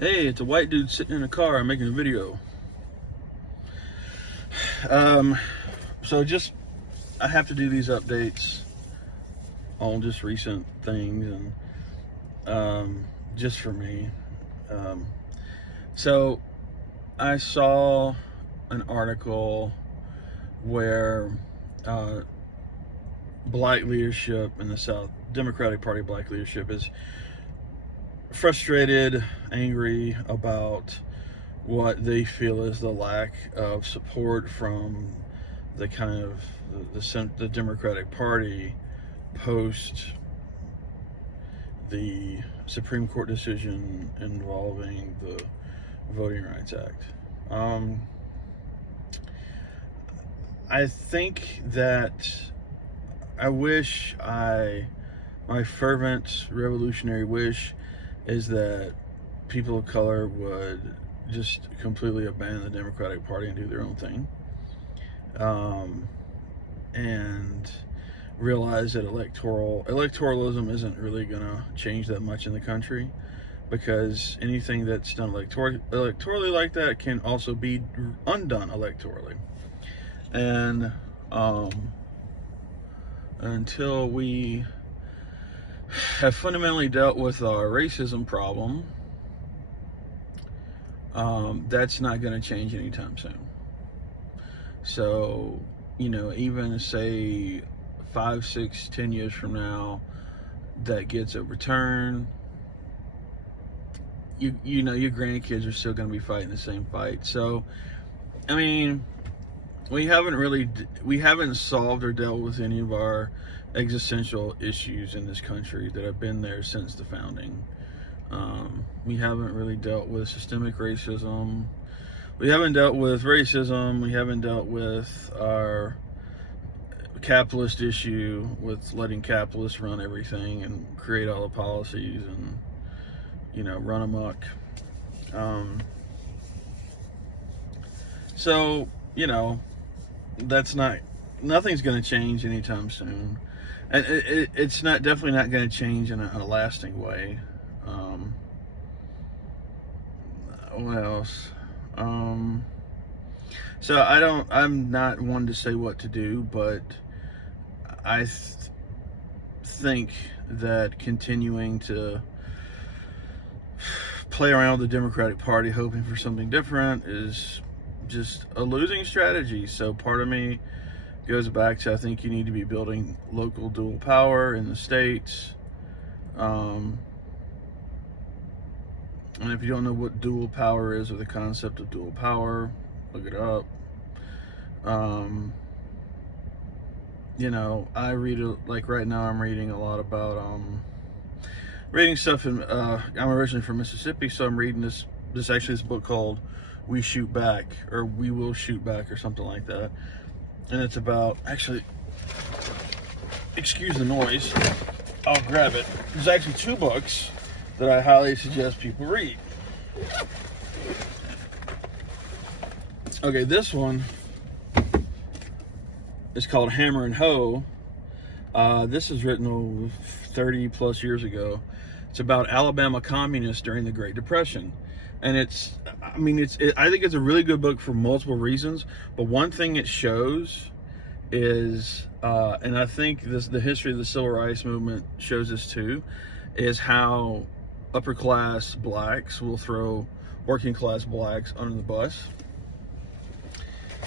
Hey, it's a white dude sitting in a car making a video. So just I have to do these updates on just recent things and just for me. Um, so I saw an article where uh, black leadership in the South, Democratic Party black leadership, is frustrated, angry about what they feel is the lack of support from the kind of the Democratic Party post the Supreme Court decision involving the Voting Rights Act. I think that my fervent revolutionary wish is that people of color would just completely abandon the Democratic Party and do their own thing. And realize that electoralism isn't really going to change that much in the country, because anything that's done electorally like that can also be undone electorally. And until we have fundamentally dealt with our racism problem, that's not going to change anytime soon. So, even say 5, 6, 10 years from now, that gets overturned, your grandkids are still going to be fighting the same fight. So, I mean, we haven't solved or dealt with any of our existential issues in this country that have been there since the founding. We haven't really dealt with systemic racism. We haven't dealt with racism. We haven't dealt with our capitalist issue with letting capitalists run everything and create all the policies and, run amok. So, nothing's going to change anytime soon. And it's definitely not going to change in a lasting way. What else? So I'm not one to say what to do, but I think that continuing to play around with the Democratic Party hoping for something different is just a losing strategy. So part of me goes back to, I think you need to be building local dual power in the states. And if you don't know what dual power is or the concept of dual power, look it up. I read like right now I'm reading a lot about reading stuff in I'm originally from Mississippi, so I'm reading this book called We Shoot Back, or We Will Shoot Back, or something like that. And it's about, actually, excuse the noise, I'll grab it. There's actually 2 books that I highly suggest people read. Okay, this one is called Hammer and Hoe. This is written over 30 plus years ago. It's about Alabama communists during the Great Depression. And I think it's a really good book for multiple reasons. But one thing it shows is, and I think the history of the Civil Rights Movement shows this too, is how upper class blacks will throw working class blacks under the bus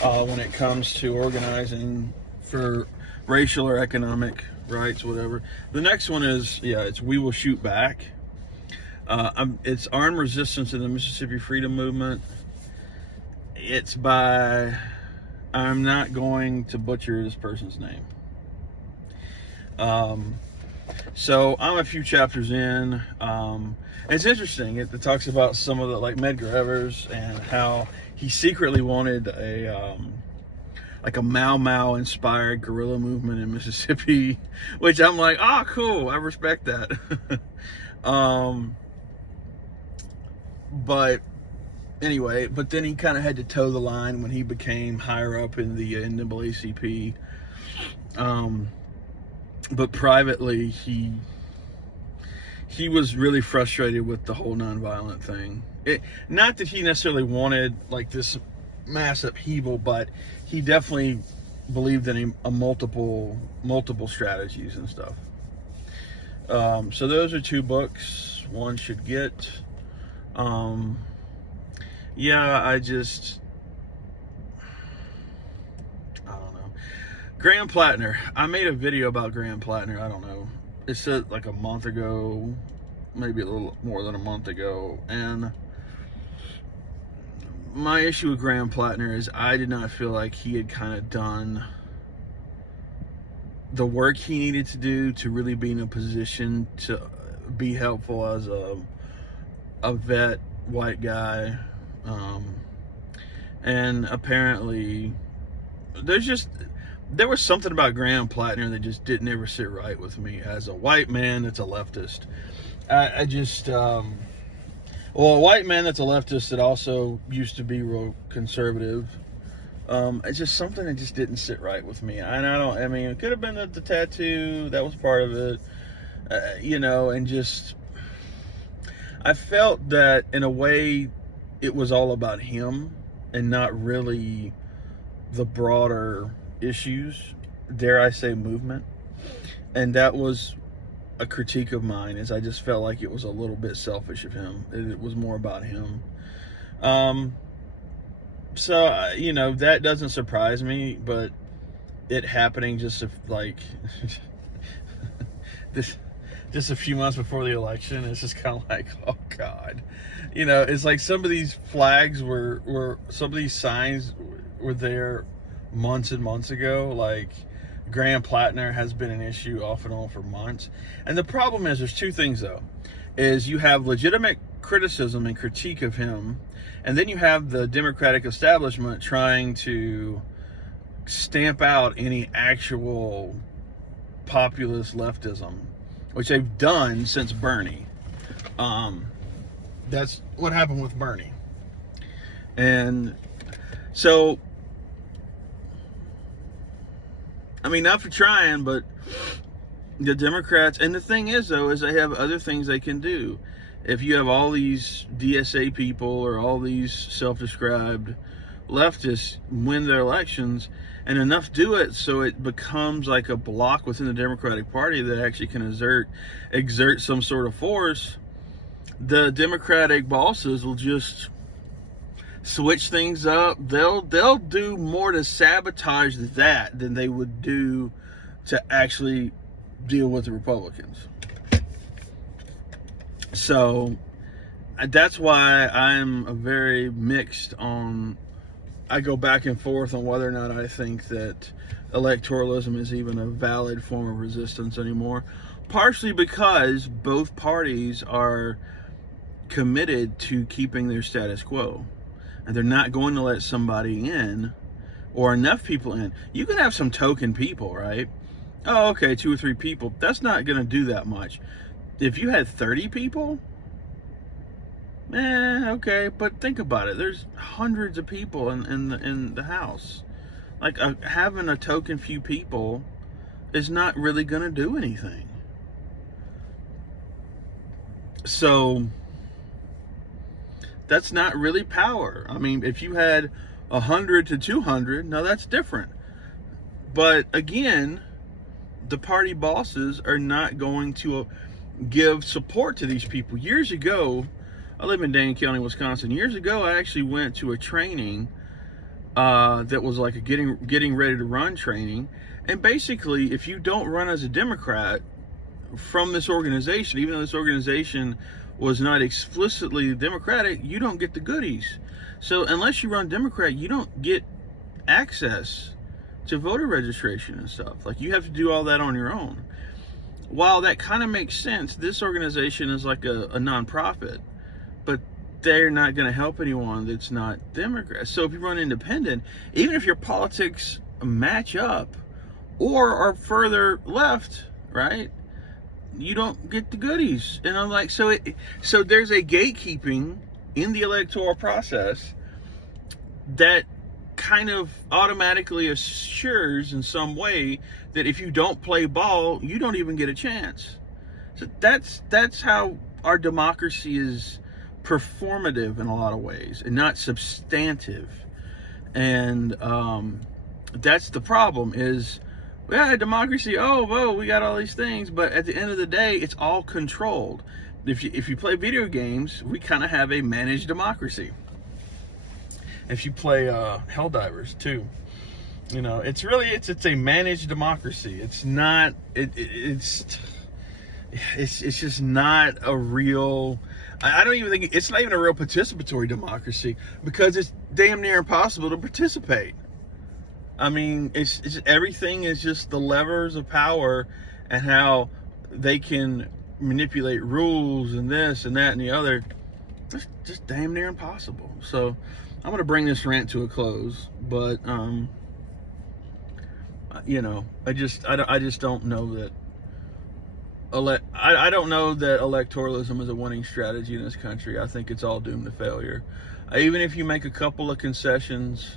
when it comes to organizing for racial or economic rights, whatever. The next one is, it's We Will Shoot Back. It's Armed Resistance in the Mississippi Freedom Movement. It's by, I'm not going to butcher this person's name. So I'm a few chapters in. It's interesting. It talks about some of the, like Medgar Evers, and how he secretly wanted a Mau Mau inspired guerrilla movement in Mississippi, which I'm like, cool. I respect that. But anyway, then he kind of had to toe the line when he became higher up in the NAACP. But privately, he was really frustrated with the whole nonviolent thing. Not that he necessarily wanted like this mass upheaval, but he definitely believed in a multiple strategies and stuff. So those are 2 books one should get. Yeah, I don't know. Graham Plattner. I made a video about Graham Plattner. I don't know. It said like a month ago, maybe a little more than a month ago. And my issue with Graham Plattner is I did not feel like he had kind of done the work he needed to do to really be in a position to be helpful as a vet white guy. And apparently there was something about Graham Plattner that just didn't ever sit right with me as a white man that's a leftist. A white man that's a leftist that also used to be real conservative. It's just something that just didn't sit right with me. And it could have been the tattoo, that was part of it, and just, I felt that in a way it was all about him and not really the broader issues, dare I say movement. And that was a critique of mine, is I just felt like it was a little bit selfish of him. It was more about him. So, that doesn't surprise me, but it happening just just a few months before the election, it's just kind of like, oh God. It's like some of these flags some of these signs were there months and months ago. Like, Graham Plattner has been an issue off and on for months. And the problem is, there's 2 things though, is you have legitimate criticism and critique of him, and then you have the Democratic establishment trying to stamp out any actual populist leftism, which they've done since Bernie. That's what happened with Bernie. And so, not for trying, but the Democrats, and the thing is though, is they have other things they can do. If you have all these DSA people or all these self-described leftists win their elections, and enough do it so it becomes like a block within the Democratic Party that actually can exert some sort of force, the Democratic bosses will just switch things up. They'll do more to sabotage that than they would do to actually deal with the Republicans. So that's why I'm very mixed on, I go back and forth on whether or not I think that electoralism is even a valid form of resistance anymore. Partially because both parties are committed to keeping their status quo. And they're not going to let somebody in, or enough people in. You can have some token people, right? Oh, okay, 2 or 3 people. That's not going to do that much. If you had 30 people, okay, but think about it. There's hundreds of people in the house. Like, having a token few people is not really going to do anything. So that's not really power. If you had 100 to 200, now that's different. But again, the party bosses are not going to give support to these people. Years ago, I live in Dane County, Wisconsin. Years ago, I actually went to a training that was like a getting ready to run training. And basically, if you don't run as a Democrat from this organization, even though this organization was not explicitly Democratic, you don't get the goodies. So unless you run Democrat, you don't get access to voter registration and stuff. Like, you have to do all that on your own. While that kind of makes sense, this organization is like a nonprofit, but they're not going to help anyone that's not Democrat. So if you run independent, even if your politics match up or are further left, right, you don't get the goodies. And I'm like, so there's a gatekeeping in the electoral process that kind of automatically assures in some way that if you don't play ball, you don't even get a chance. So that's how our democracy is performative in a lot of ways and not substantive. And that's the problem is, yeah, democracy, oh, whoa, we got all these things, but at the end of the day, it's all controlled. If you play video games, we kind of have a managed democracy. If you play Helldivers too, you know, it's a managed democracy. It's not it's just not a real. I don't even think it's not even a real participatory democracy, because it's damn near impossible to participate. I mean, it's everything is just the levers of power and how they can manipulate rules and this and that and the other. It's just damn near impossible. So I'm going to bring this rant to a close, but you know, I just don't know that I don't know that electoralism is a winning strategy in this country. I think it's all doomed to failure. Even if you make a couple of concessions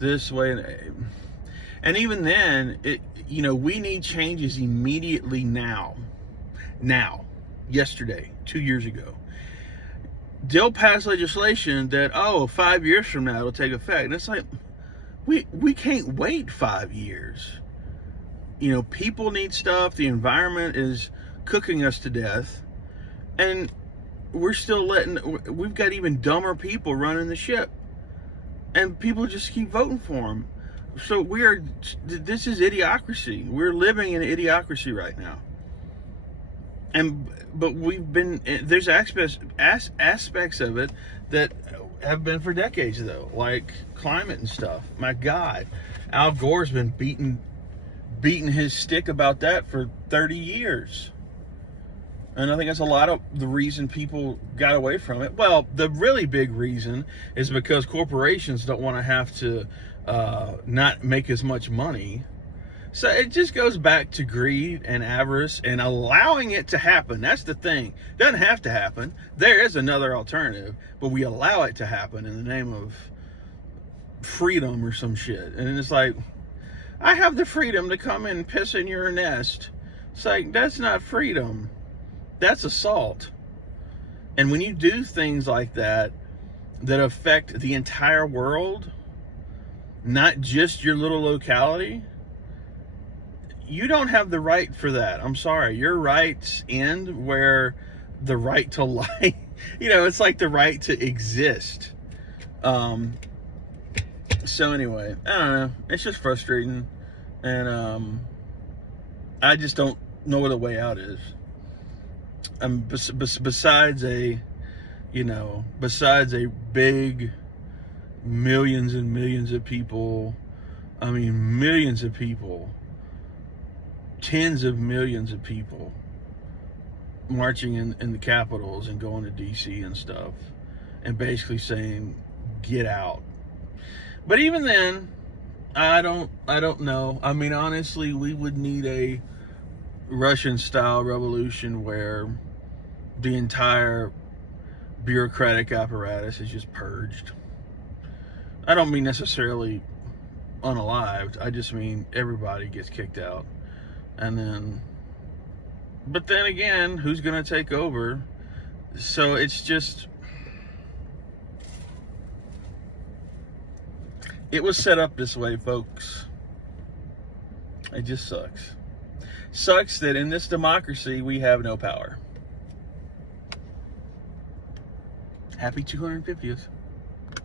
this way, and even then, you know, we need changes immediately now, yesterday, 2 years ago. They'll pass legislation that, 5 years from now it'll take effect. And it's like, we can't wait 5 years. You know, people need stuff. The environment is cooking us to death. And we're still we've got even dumber people running the ship. And people just keep voting for them. So this is idiocracy. We're living in idiocracy right now. But there's aspects of it that have been for decades though, like climate and stuff. My God, Al Gore's been beating his stick about that for 30 years. And I think that's a lot of the reason people got away from it. Well, the really big reason is because corporations don't want to have to not make as much money. So it just goes back to greed and avarice and allowing it to happen. That's the thing. It doesn't have to happen. There is another alternative, but we allow it to happen in the name of freedom or some shit. And it's like, I have the freedom to come and piss in your nest. It's like, that's not freedom. That's assault. And when you do things like that affect the entire world, not just your little locality, you don't have the right for that. I'm sorry. Your rights end where the right to life, you know, it's like the right to exist. So anyway, I don't know. It's just frustrating. And I just don't know what the way out is. Besides a big millions and millions of people, I mean millions of people, tens of millions of people marching in the capitals and going to DC and stuff and basically saying, get out. But even then, I don't know. I mean, honestly, we would need a Russian style revolution where the entire bureaucratic apparatus is just purged. I don't mean necessarily unalived. I just mean everybody gets kicked out. But then again, who's going to take over? So it's just, it was set up this way, folks. It just sucks. Sucks that in this democracy, we have no power. Happy 250th.